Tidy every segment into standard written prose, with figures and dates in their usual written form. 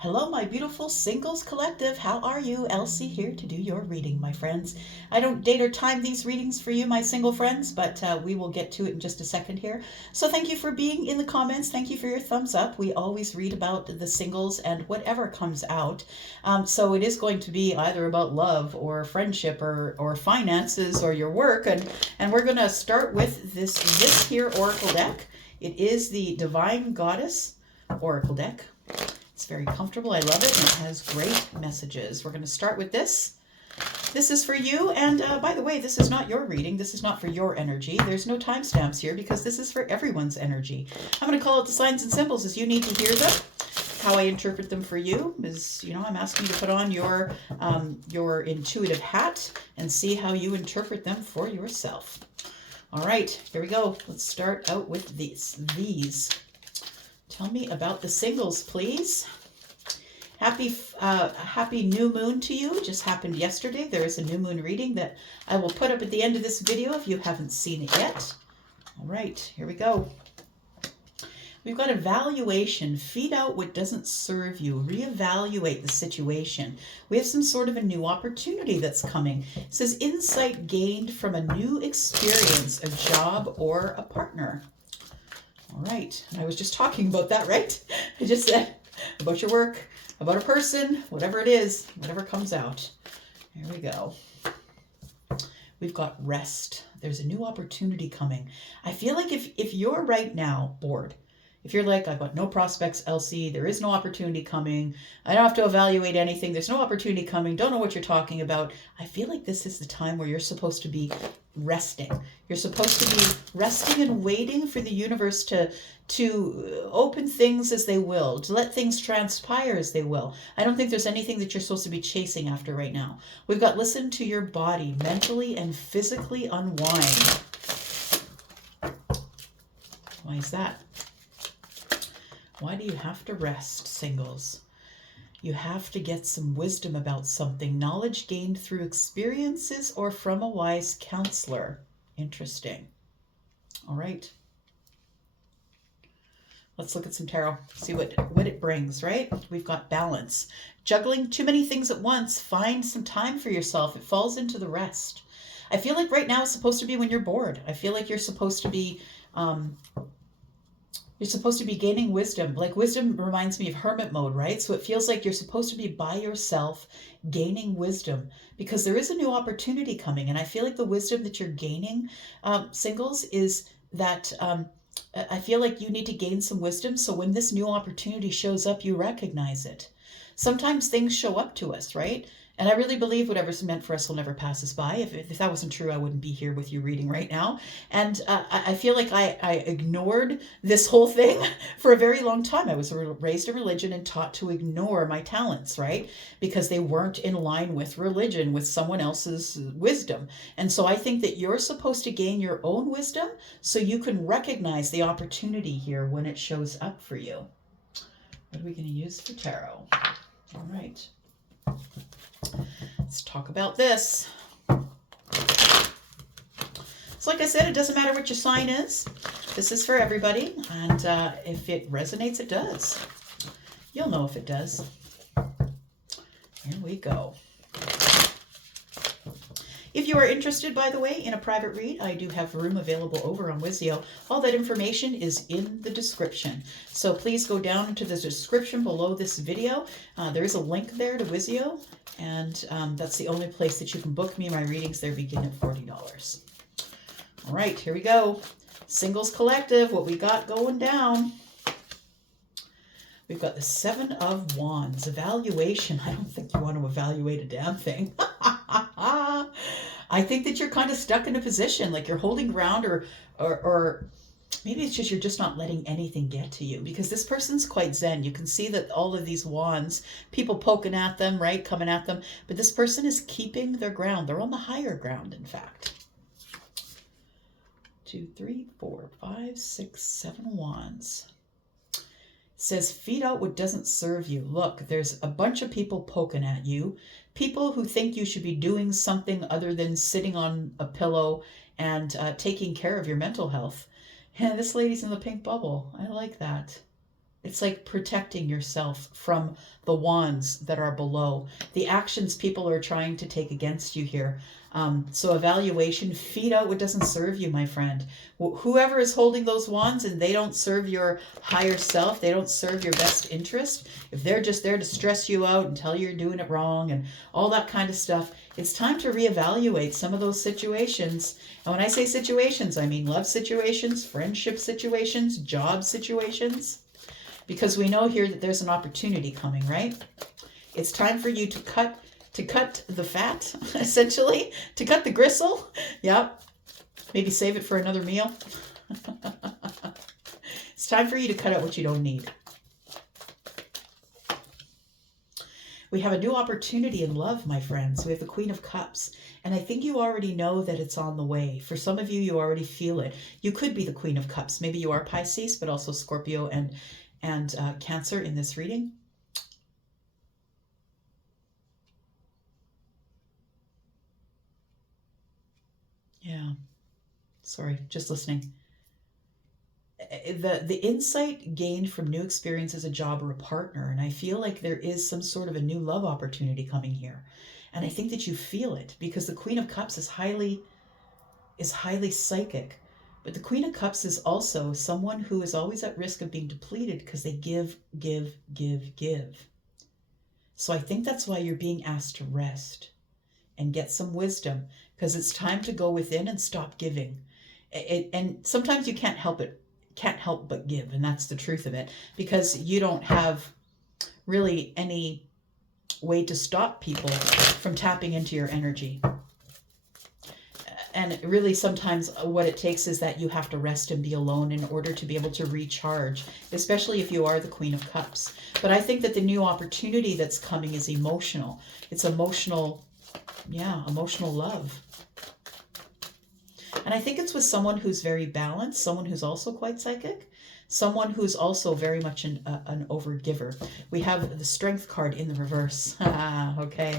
Hello, my beautiful singles collective. How are you? Elsie here to do your reading, my friends. I don't date or time these readings for you, my single friends, but we will get to it in just a second here. So thank you for being in the comments. Thank you for your thumbs up. We always read about the singles and whatever comes out. So it is going to be either about love or friendship or finances or your work. And we're going to start with this here oracle deck. It is the Divine Goddess Oracle deck. It's very comfortable. I love it, and it has great messages. We're going to start with this. This is for you, and by the way, this is not your reading. This is not for your energy. There's no timestamps here because this is for everyone's energy. I'm going to call it the signs and symbols as you need to hear them. How I interpret them for you is, I'm asking you to put on your intuitive hat and see how you interpret them for yourself. All right, here we go. Let's start out with these. Tell me about the singles, please. Happy new moon to you. It just happened yesterday. There is a new moon reading that I will put up at the end of this video if you haven't seen it yet. All right, here we go. We've got evaluation. Feed out what doesn't serve you. Reevaluate the situation. We have some sort of a new opportunity that's coming. It says insight gained from a new experience, a job, or a partner. All right, and I was just talking about that, right? I just said about your work, about a person, whatever it is, whatever comes out. Here we go. We've got rest. There's a new opportunity coming. I feel like if you're right now bored, if you're like, I've got no prospects, Elsie, there is no opportunity coming, I don't have to evaluate anything, there's no opportunity coming, don't know what you're talking about, I feel like this is the time where you're supposed to be resting. You're supposed to be resting and waiting for the universe to open things as they will, to let things transpire as they will. I don't think there's anything that you're supposed to be chasing after right now. We've got listen to your body, mentally and physically unwind. Why is that? Why do you have to rest, singles? You have to get some wisdom about something, knowledge gained through experiences or from a wise counselor. Interesting. All right. Let's look at some tarot, see what it brings, right? We've got balance. Juggling too many things at once. Find some time for yourself. It falls into the rest. I feel like right now is supposed to be when you're bored. I feel like you're supposed to be... You're supposed to be gaining wisdom. Like wisdom reminds me of hermit mode, right? So it feels like you're supposed to be by yourself gaining wisdom because there is a new opportunity coming. And I feel like the wisdom that you're gaining, singles, is that I feel like you need to gain some wisdom. So when this new opportunity shows up, you recognize it. Sometimes things show up to us, right? And I really believe whatever's meant for us will never pass us by. If that wasn't true, I wouldn't be here with you reading right now. And I feel like I ignored this whole thing for a very long time. I was raised in religion and taught to ignore my talents, right? Because they weren't in line with religion, with someone else's wisdom. And so I think that you're supposed to gain your own wisdom so you can recognize the opportunity here when it shows up for you. What are we going to use for tarot? All right. Let's talk about this. So like I said, it doesn't matter what your sign is. This is for everybody. And if it resonates, it does. You'll know if it does. Here we go. If you are interested, by the way, in a private read, I do have room available over on Wizio. All that information is in the description. So please go down into the description below this video. There is a link there to Wizio, and that's the only place that you can book me. My readings there begin at $40. All right, here we go. Singles Collective, what we got going down. We've got the Seven of Wands, evaluation. I don't think you want to evaluate a damn thing. I think that you're kind of stuck in a position, like you're holding ground or maybe it's just you're just not letting anything get to you because this person's quite zen. You can see that all of these wands, people poking at them, right, coming at them, but this person is keeping their ground. They're on the higher ground, in fact. 2, 3, 4, 5, 6, 7 wands. Says, feed out what doesn't serve you. Look, there's a bunch of people poking at you. People who think you should be doing something other than sitting on a pillow and taking care of your mental health. And this lady's in the pink bubble. I like that. It's like protecting yourself from the wands that are below, the actions people are trying to take against you here. So evaluation, feed out what doesn't serve you, my friend. Whoever is holding those wands and they don't serve your higher self, they don't serve your best interest, if they're just there to stress you out and tell you you're doing it wrong and all that kind of stuff, it's time to reevaluate some of those situations. And when I say situations, I mean love situations, friendship situations, job situations. Because we know here that there's an opportunity coming, right? It's time for you to cut the fat, essentially, to cut the gristle. Yep. Maybe save it for another meal. It's time for you to cut out what you don't need. We have a new opportunity in love, my friends. We have the Queen of Cups. And I think you already know that it's on the way. For some of you, you already feel it. You could be the Queen of Cups. Maybe you are Pisces, but also Scorpio and Cancer in this reading. Yeah, sorry, just listening. The insight gained from new experiences, a job or a partner, and I feel like there is some sort of a new love opportunity coming here, and I think that you feel it because the Queen of Cups is highly psychic. But the Queen of Cups is also someone who is always at risk of being depleted because they give. So I think that's why you're being asked to rest and get some wisdom, because it's time to go within and stop giving. And sometimes you can't help but give, and that's the truth of it, because you don't have really any way to stop people from tapping into your energy. And really sometimes what it takes is that you have to rest and be alone in order to be able to recharge, especially if you are the Queen of Cups. But I think that the new opportunity that's coming is emotional. It's emotional, emotional love. And I think it's with someone who's very balanced, someone who's also quite psychic, someone who's also very much an overgiver. We have the Strength card in the reverse. Okay,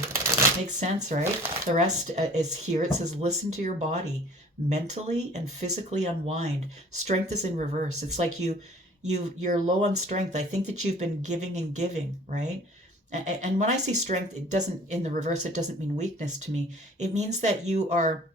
makes sense, right? The rest is here. It says, listen to your body, mentally and physically unwind. Strength is in reverse. It's like you're low on strength. I think that you've been giving and giving, right? And when I see strength, it doesn't, in the reverse, it doesn't mean weakness to me. It means that you are,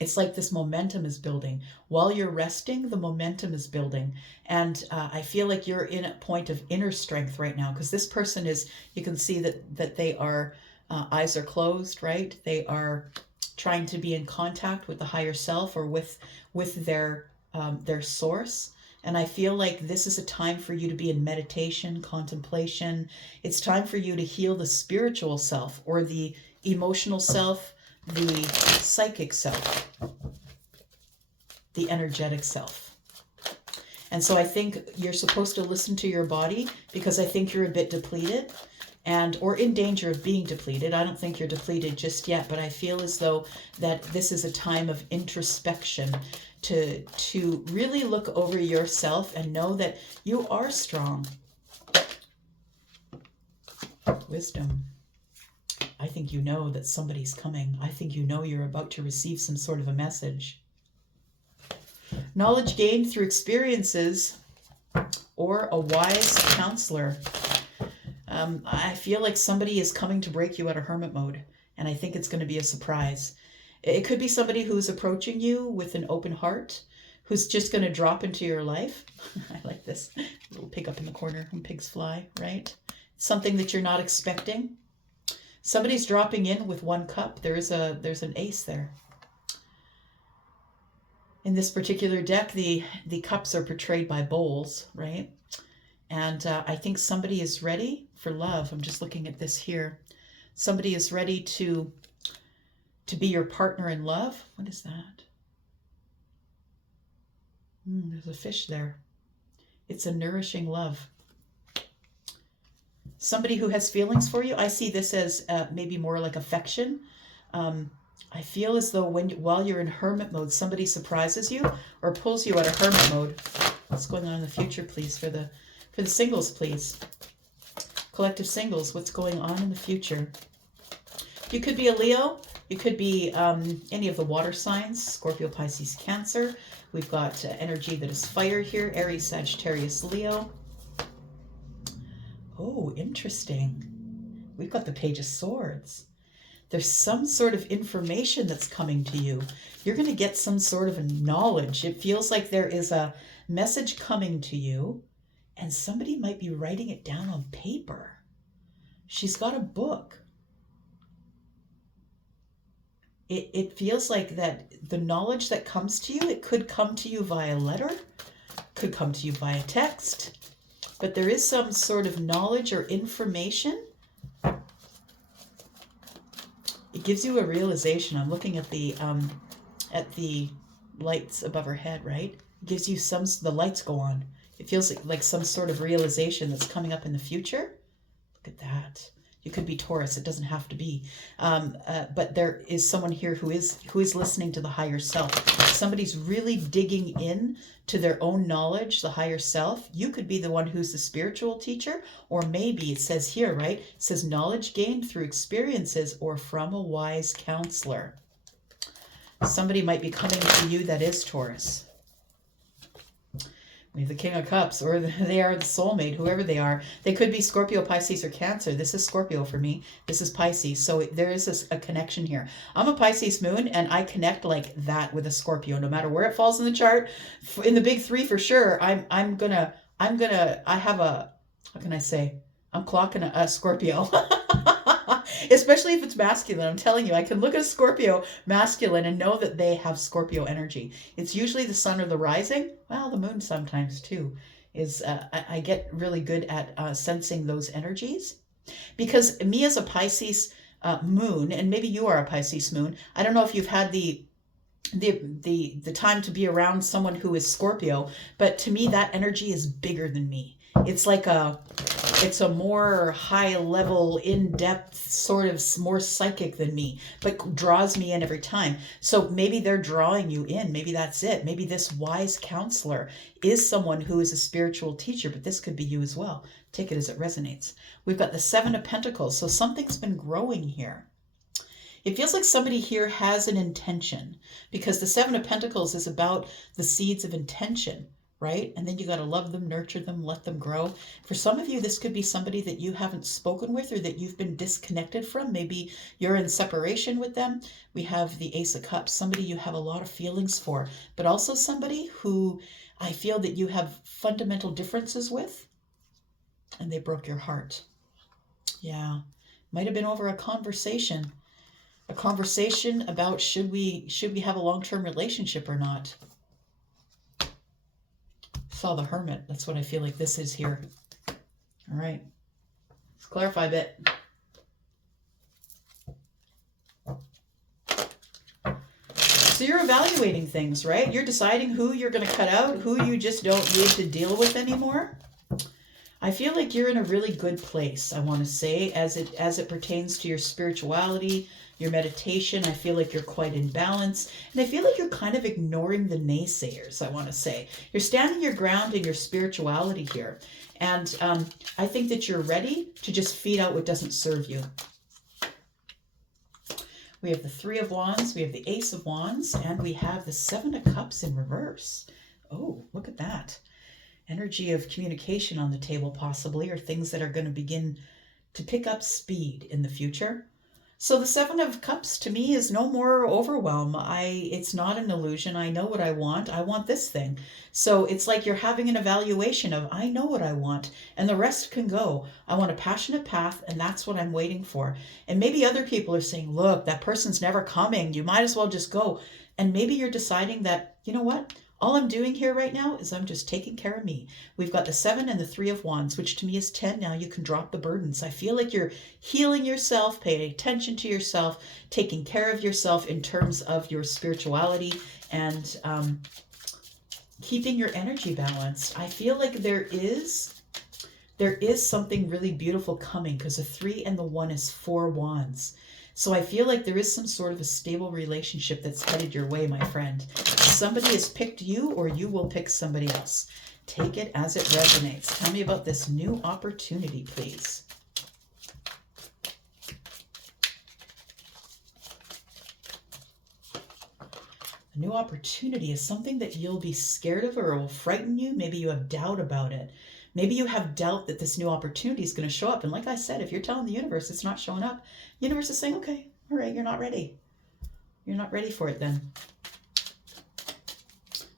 it's like this momentum is building. While you're resting, the momentum is building. And I feel like you're in a point of inner strength right now, because this person is, you can see that they are, eyes are closed, right? They are trying to be in contact with the higher self or with their source. And I feel like this is a time for you to be in meditation, contemplation. It's time for you to heal the spiritual self or the emotional self, the psychic self, the energetic self. And so I think you're supposed to listen to your body, because I think you're a bit depleted or in danger of being depleted. I don't think you're depleted just yet, but I feel as though that this is a time of introspection to really look over yourself and know that you are strong. Wisdom. I think you know that somebody's coming. I think you know you're about to receive some sort of a message. Knowledge gained through experiences or a wise counselor. I feel like somebody is coming to break you out of hermit mode, and I think it's going to be a surprise. It could be somebody who's approaching you with an open heart, who's just going to drop into your life. I like this little pig up in the corner when pigs fly, right? Something that you're not expecting. Somebody's dropping in with one cup. There's an ace there. In this particular deck, the cups are portrayed by bowls, right? And I think somebody is ready for love. I'm just looking at this here. Somebody is ready to be your partner in love. What is that? There's a fish there. It's a nourishing love. Somebody who has feelings for you. I see this as maybe more like affection. I feel as though while you're in hermit mode, somebody surprises you or pulls you out of hermit mode. What's going on in the future, please, for the singles, please? Collective singles, what's going on in the future? You could be a Leo. You could be any of the water signs, Scorpio, Pisces, Cancer. We've got energy that is fire here, Aries, Sagittarius, Leo. Oh, interesting. We've got the Page of Swords. There's some sort of information that's coming to you. You're going to get some sort of a knowledge. It feels like there is a message coming to you, and somebody might be writing it down on paper. She's got a book. It feels like that the knowledge that comes to you, it could come to you via letter, could come to you via text, but there is some sort of knowledge or information. It gives you a realization. I'm looking at the lights above her head, right? It gives you the lights go on. It feels like some sort of realization that's coming up in the future. Look at that. You could be Taurus. It doesn't have to be. But there is someone here who is listening to the higher self. Somebody's really digging in to their own knowledge, the higher self. You could be the one who's the spiritual teacher, or maybe it says here, right? It says knowledge gained through experiences or from a wise counselor. Somebody might be coming to you that is Taurus. We have the King of Cups, or they are the soulmate, whoever they are. They could be Scorpio, Pisces, or Cancer. This is Scorpio for me. This is Pisces. So there is a connection here. I'm a Pisces moon, and I connect like that with a Scorpio, no matter where it falls in the chart. In the big three, for sure. I have a, how can I say? I'm clocking a Scorpio. Especially if it's masculine. I'm telling you, I can look at a Scorpio masculine and know that they have Scorpio energy. It's usually the sun or the rising. Well, the moon sometimes too. I get really good at sensing those energies. Because me as a Pisces moon, and maybe you are a Pisces moon, I don't know if you've had the time to be around someone who is Scorpio, but to me that energy is bigger than me. It's a more high level, in-depth, sort of more psychic than me, but draws me in every time. So maybe they're drawing you in. Maybe that's it. Maybe this wise counselor is someone who is a spiritual teacher, but this could be you as well. Take it as it resonates. We've got the Seven of Pentacles. So something's been growing here. It feels like somebody here has an intention, because the Seven of Pentacles is about the seeds of intention, right? And then you got to love them, nurture them, let them grow. For some of you, this could be somebody that you haven't spoken with or that you've been disconnected from. Maybe you're in separation with them. We have the Ace of Cups, somebody you have a lot of feelings for, but also somebody who I feel that you have fundamental differences with, and they broke your heart. Yeah, might have been over a conversation about should we have a long-term relationship or not. Saw the Hermit. That's what I feel like this is here. All right. Let's clarify a bit. So you're evaluating things, right? You're deciding who you're going to cut out, who you just don't need to deal with anymore. I feel like you're in a really good place, I want to say, as it pertains to your spirituality, your meditation. I feel like you're quite in balance. And I feel like you're kind of ignoring the naysayers, I want to say. You're standing your ground in your spirituality here. And I think that you're ready to just feed out what doesn't serve you. We have the Three of Wands, we have the Ace of Wands, and we have the Seven of Cups in reverse. Oh, look at that. Energy of communication on the table, possibly, or things that are going to begin to pick up speed in the future. So the Seven of Cups to me is no more overwhelm. It's not an illusion. I know what I want. I want this thing. So it's like you're having an evaluation of, I know what I want, and the rest can go. I want a passionate path, and that's what I'm waiting for. And maybe other people are saying, look, that person's never coming. You might as well just go. And maybe you're deciding that, you know what? All I'm doing here right now is I'm just taking care of me. We've got the Seven and the Three of Wands, which to me is 10. Now you can drop the burdens. I feel like you're healing yourself, paying attention to yourself, taking care of yourself in terms of your spirituality, and keeping your energy balanced. I feel like there is something really beautiful coming, because the 3 and the 1 is 4 wands. So I feel like there is some sort of a stable relationship that's headed your way, my friend. Somebody has picked you, or you will pick somebody else. Take it as it resonates. Tell me about this new opportunity, please. A new opportunity is something that you'll be scared of, or it will frighten you. Maybe you have doubt about it. Maybe you have doubt that this new opportunity is going to show up. And like I said, if you're telling the universe it's not showing up, the universe is saying, okay, all right, you're not ready. You're not ready for it then.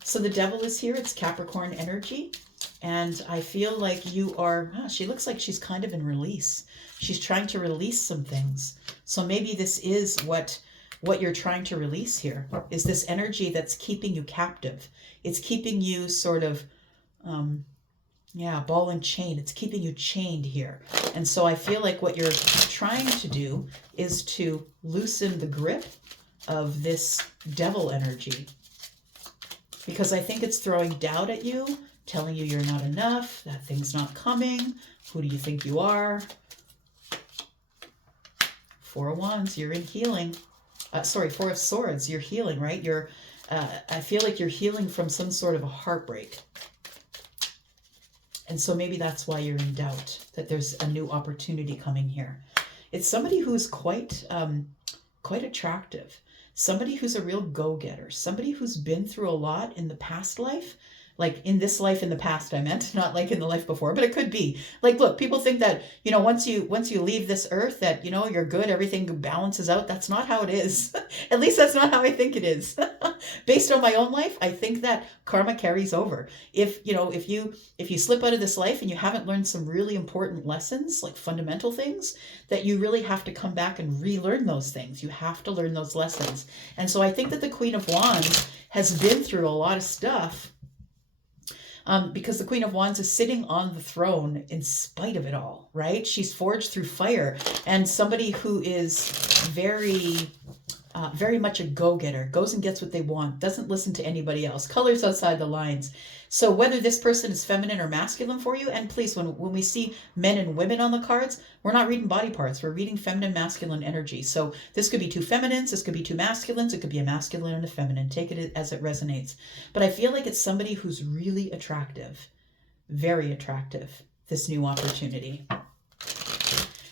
So the devil is here. It's Capricorn energy. And I feel like you are, she looks like she's kind of in release. She's trying to release some things. So maybe this is what you're trying to release here, is this energy that's keeping you captive. It's keeping you sort of, ball and chain. It's keeping you chained here. And so I feel like what you're trying to do is to loosen the grip of this devil energy. Because I think it's throwing doubt at you, telling you you're not enough, that thing's not coming. Who do you think you are? Four of Wands, you're in healing. Four of Swords, you're healing, right? I feel like you're healing from some sort of a heartbreak. And so maybe that's why you're in doubt, that there's a new opportunity coming here. It's somebody who's quite attractive. Somebody who's a real go-getter. Somebody who's been through a lot in the past life. Like in this life in the past, I meant, not like in the life before, but it could be. Like, look, people think that, once you leave this earth that, you're good, everything balances out. That's not how it is. At least that's not how I think it is. Based on my own life, I think that karma carries over. If you slip out of this life and you haven't learned some really important lessons, like fundamental things, that you really have to come back and relearn those things. You have to learn those lessons. And so I think that the Queen of Wands has been through a lot of stuff. Because the Queen of Wands is sitting on the throne in spite of it all, right? She's forged through fire, and somebody who is very much a go-getter, goes and gets what they want, doesn't listen to anybody else, colors outside the lines. So whether this person is feminine or masculine for you, and please, when we see men and women on the cards, we're not reading body parts, we're reading feminine, masculine energy. So this could be two feminines, this could be two masculines, it could be a masculine and a feminine. Take it as it resonates. But I feel like it's somebody who's really attractive, very attractive, this new opportunity.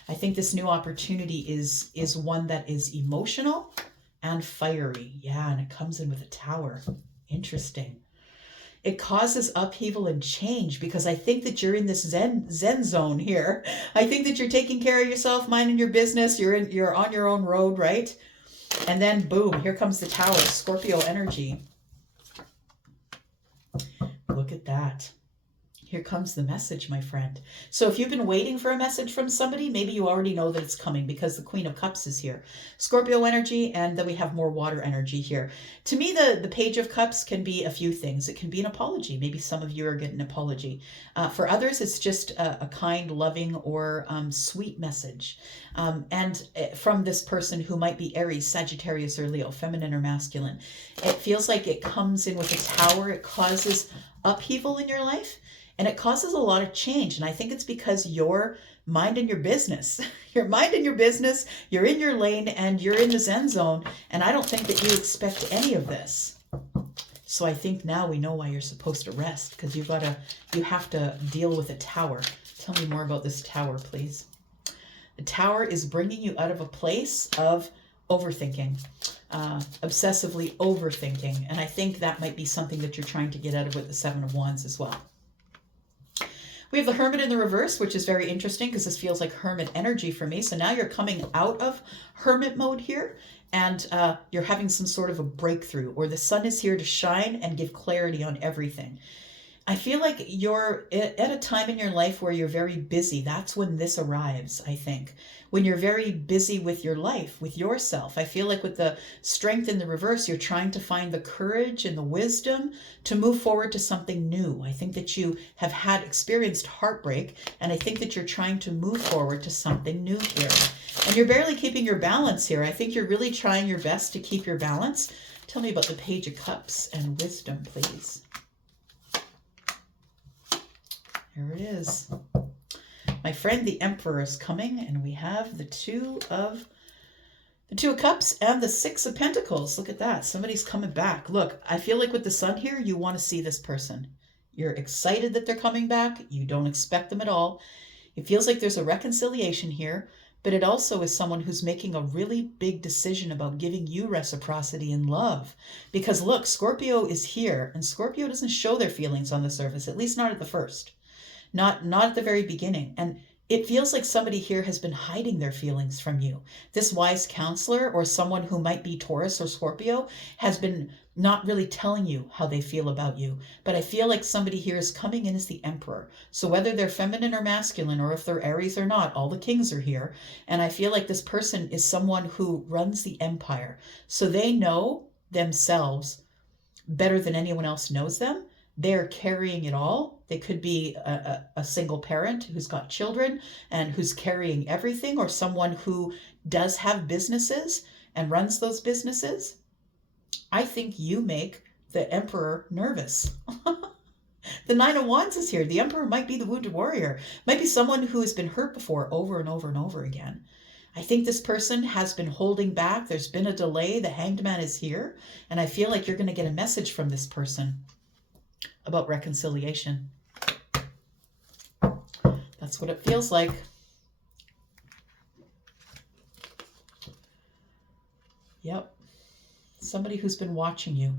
I think this new opportunity is one that is emotional and fiery. Yeah, and it comes in with a tower. Interesting. It causes upheaval and change because I think that you're in this zen zone here. I think that you're taking care of yourself, minding your business. You're on your own road, right? And then boom, here comes the tower, Scorpio energy. Look at that. Here comes the message, my friend. So if you've been waiting for a message from somebody, maybe you already know that it's coming because the Queen of Cups is here. Scorpio energy, and then we have more water energy here. To me, the Page of Cups can be a few things. It can be an apology. Maybe some of you are getting an apology. For others, it's just a kind, loving, or sweet message. And from this person who might be Aries, Sagittarius, or Leo, feminine or masculine. It feels like it comes in with a tower. It causes upheaval in your life. And it causes a lot of change. And I think it's because you're minding your business. You're minding your business, you're in your lane, and you're in the Zen zone. And I don't think that you expect any of this. So I think now we know why you're supposed to rest, because you have to deal with a tower. Tell me more about this tower, please. The tower is bringing you out of a place of overthinking, obsessively overthinking. And I think that might be something that you're trying to get out of with the Seven of Wands as well. We have the Hermit in the reverse, which is very interesting because this feels like Hermit energy for me. So now you're coming out of Hermit mode here, and you're having some sort of a breakthrough, or the sun is here to shine and give clarity on everything. I feel like you're at a time in your life where you're very busy. That's when this arrives, I think. When you're very busy with your life, with yourself. I feel like with the Strength in the reverse, you're trying to find the courage and the wisdom to move forward to something new. I think that you have experienced heartbreak, and I think that you're trying to move forward to something new here. And you're barely keeping your balance here. I think you're really trying your best to keep your balance. Tell me about the Page of Cups and wisdom, please. Here it is. My friend, the Emperor is coming, and we have the Two of Cups and the Six of Pentacles. Look at that. Somebody's coming back. Look, I feel like with the sun here, you want to see this person. You're excited that they're coming back. You don't expect them at all. It feels like there's a reconciliation here, but it also is someone who's making a really big decision about giving you reciprocity and love. Because look, Scorpio is here, and Scorpio doesn't show their feelings on the surface, at least not at the first. not at the very beginning. And it feels like somebody here has been hiding their feelings from you. This wise counselor, or someone who might be Taurus or Scorpio, has been not really telling you how they feel about you. But I feel like somebody here is coming in as the Emperor. So whether they're feminine or masculine, or if they're Aries or not, all the kings are here. And I feel like this person is someone who runs the empire. So they know themselves better than anyone else knows them. They're carrying it all. They could be a single parent who's got children and who's carrying everything, or someone who does have businesses and runs those businesses. I think you make the Emperor nervous. The Nine of Wands is here. The Emperor might be the wounded warrior, might be someone who has been hurt before over and over and over again. I think this person has been holding back. There's been a delay. The Hanged Man is here. And I feel like you're going to get a message from this person about reconciliation. That's what it feels like. Yep. Somebody who's been watching you.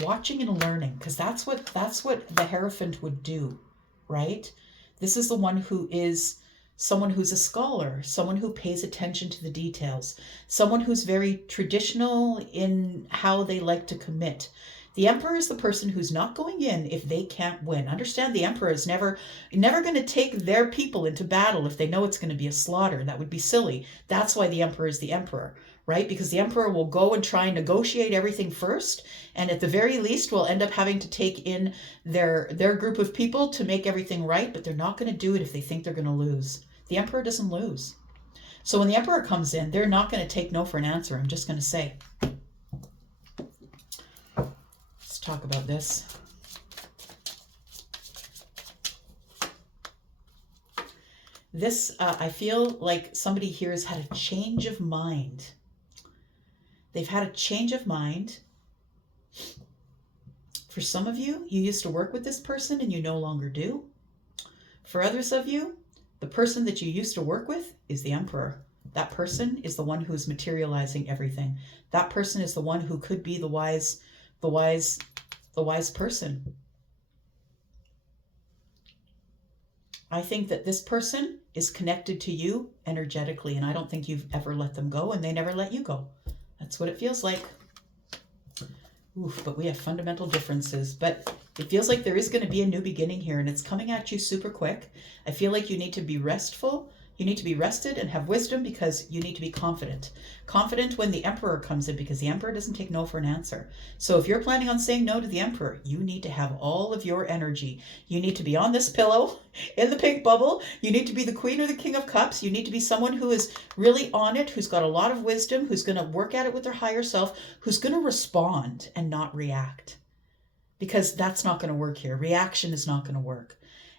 Watching and learning, because that's what the Hierophant would do, right? This is the one who is someone who's a scholar, someone who pays attention to the details, someone who's very traditional in how they like to commit. The Emperor is the person who's not going in if they can't win. Understand, the Emperor is never going to take their people into battle if they know it's going to be a slaughter. That would be silly. That's why the Emperor is the Emperor, right? Because the Emperor will go and try and negotiate everything first, and at the very least will end up having to take in their group of people to make everything right, but they're not going to do it if they think they're going to lose. The Emperor doesn't lose. So when the Emperor comes in, they're not going to take no for an answer. I'm just going to say. Let's talk about this. This, I feel like somebody here has had a change of mind. They've had a change of mind. For some of you, you used to work with this person and you no longer do. For others of you, the person that you used to work with is the Emperor. That person is the one who's materializing everything. That person is the one who could be the wise person. I think that this person is connected to you energetically, and I don't think you've ever let them go, and they never let you go. That's what it feels like. Oof, but we have fundamental differences. But it feels like there is going to be a new beginning here, and it's coming at you super quick. I feel like you need to be restful. You need to be rested and have wisdom, because you need to be confident. Confident when the Emperor comes in, because the Emperor doesn't take no for an answer. So if you're planning on saying no to the Emperor, you need to have all of your energy. You need to be on this pillow in the pink bubble. You need to be the Queen or the King of Cups. You need to be someone who is really on it, who's got a lot of wisdom, who's going to work at it with their higher self, who's going to respond and not react. Because that's not going to work here. Reaction is not going to work.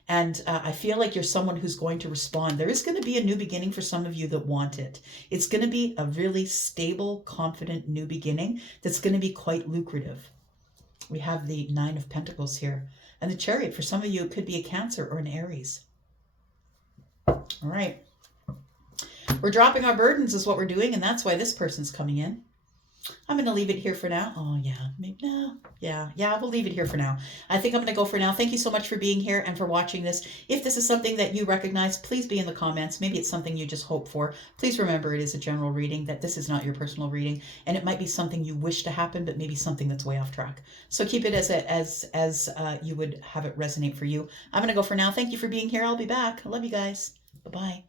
And I feel like you're someone who's going to respond. There is going to be a new beginning for some of you that want it. It's going to be a really stable, confident new beginning that's going to be quite lucrative. We have the Nine of Pentacles here. And the Chariot, for some of you, it could be a Cancer or an Aries. All right. We're dropping our burdens is what we're doing, and that's why this person's coming in. I'm going to leave it here for now. Oh, yeah. Maybe, no. Yeah, we'll leave it here for now. I think I'm going to go for now. Thank you so much for being here and for watching this. If this is something that you recognize, please be in the comments. Maybe it's something you just hope for. Please remember it is a general reading, that this is not your personal reading, and it might be something you wish to happen, but maybe something that's way off track. So keep it as you would have it resonate for you. I'm going to go for now. Thank you for being here. I'll be back. I love you guys. Bye-bye.